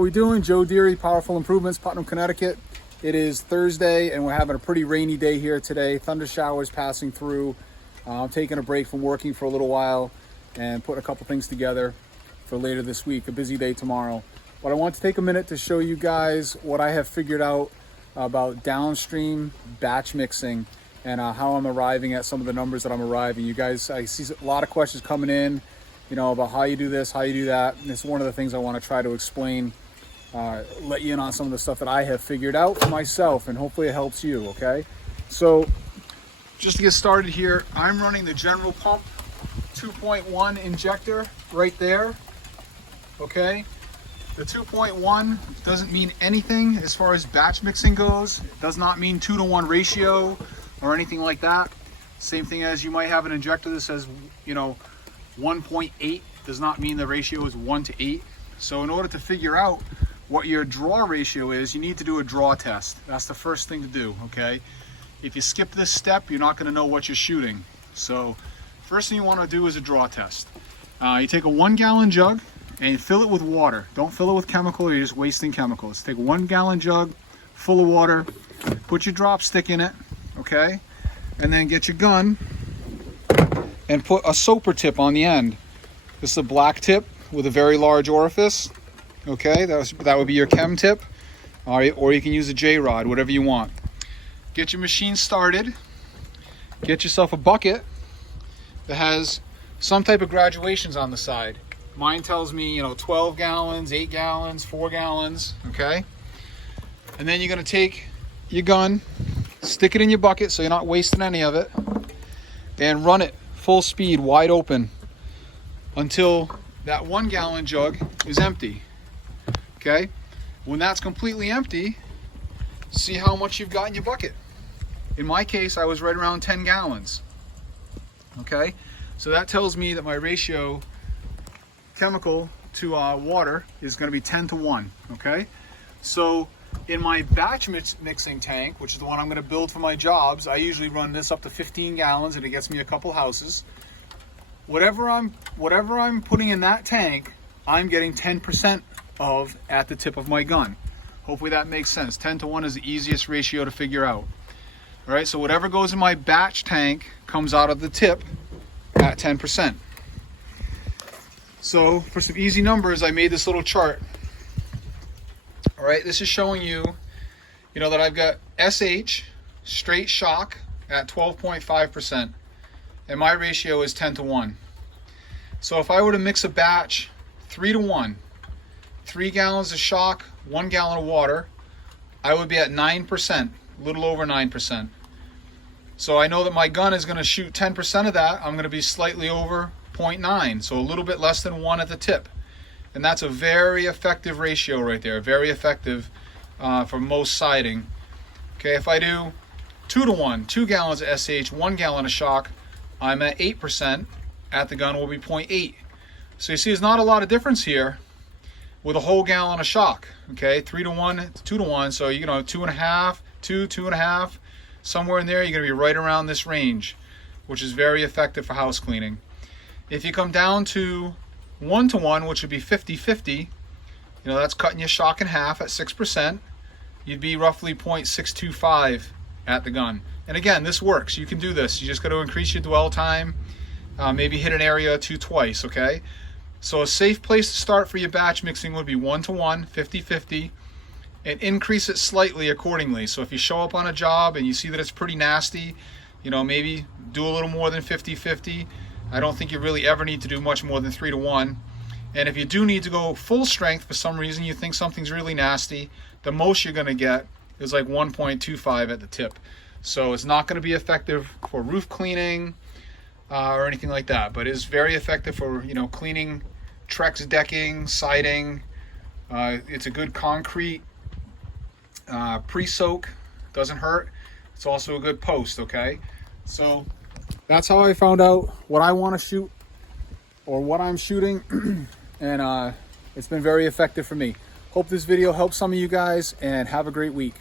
How we doing? Joe Deary, Powerful Improvements, Putnam, Connecticut. It is Thursday and we're having a pretty rainy day here today. Thunder showers passing through. I'm taking a break from working for a little while and putting a couple things together for later this week, a busy day tomorrow. But I want to take a minute to show you guys what I have figured out about downstream batch mixing and how I'm arriving at some of the numbers that I'm arriving. You guys, I see a lot of questions coming in, about how you do this, how you do that. And it's one of the things I want to try to explain, let you in on some of the stuff that I have figured out for myself, and hopefully it helps you, okay? So just to get started here, I'm running the General Pump 2.1 injector right there, okay? The 2.1 doesn't mean anything as far as batch mixing goes. It does not mean 2-to-1 ratio or anything like that. Same thing as you might have an injector that says, 1.8 does not mean the ratio is 1:8. So in order to figure out what your draw ratio is, you need to do a draw test. That's the first thing to do, okay? If you skip this step, you're not going to know what you're shooting. So first thing you want to do is a draw test. You take a 1-gallon jug and you fill it with water. Don't fill it with chemical, or you're just wasting chemicals. Take a 1-gallon jug full of water, put your drop stick in it, okay? And then get your gun and put a soaper tip on the end. This is a black tip with a very large orifice, okay? That would be your chem tip, all right, or you can use a J-rod, whatever you want. Get your machine started. Get yourself a bucket that has some type of graduations on the side. Mine tells me, 12 gallons, 8 gallons, 4 gallons, okay? And then you're gonna take your gun, stick it in your bucket so you're not wasting any of it, and run it full speed, wide open, until that 1-gallon jug is empty, okay? When that's completely empty, see how much you've got in your bucket. In my case, I was right around 10 gallons, okay? So that tells me that my ratio chemical to water is going to be 10-to-1, okay? So in my batch mixing tank, which is the one I'm going to build for my jobs, I usually run this up to 15 gallons and it gets me a couple houses. Whatever I'm putting in that tank, I'm getting 10% of at the tip of my gun. Hopefully that makes sense. 10-to-1 is the easiest ratio to figure out. All right, so whatever goes in my batch tank comes out of the tip at 10%. So for some easy numbers, I made this little chart. All right, this is showing you, that I've got SH, straight shock, at 12.5%, and my ratio is 10-to-1. So if I were to mix a batch 3-to-1, 3 gallons of shock, 1 gallon of water, I would be at 9%, a little over 9%. So I know that my gun is going to shoot 10% of that. I'm going to be slightly over 0.9, so a little bit less than 1 at the tip. And that's a very effective ratio right there, very effective for most sighting. Okay, if I do 2-to-1, 2 gallons of SH, 1 gallon of shock, I'm at 8%. At the gun will be 0.8. So you see there's not a lot of difference here with a whole gallon of shock. Okay, 3-to-1, 2-to-1, so 2.5, 2.5, somewhere in there you're going to be right around this range, which is very effective for house cleaning. If you come down to 1-to-1, which would be 50-50, that's cutting your shock in half at 6%, you'd be roughly 0.625 at the gun. And again, this works. You can do this. You just got to increase your dwell time, maybe hit an area or two twice, okay? So a safe place to start for your batch mixing would be 1-to-1, 50-50, and increase it slightly accordingly. So if you show up on a job and you see that it's pretty nasty, maybe do a little more than 50-50. I don't think you really ever need to do much more than 3-to-1. And if you do need to go full strength for some reason, you think something's really nasty, the most you're going to get is like 1.25 at the tip. So it's not going to be effective for roof cleaning or anything like that, but it's very effective for cleaning Trex decking, siding. It's a good concrete pre-soak, doesn't hurt. It's also a good post, okay? So that's how I found out what I want to shoot or what I'm shooting, and it's been very effective for me. Hope this video helps some of you guys, and have a great week.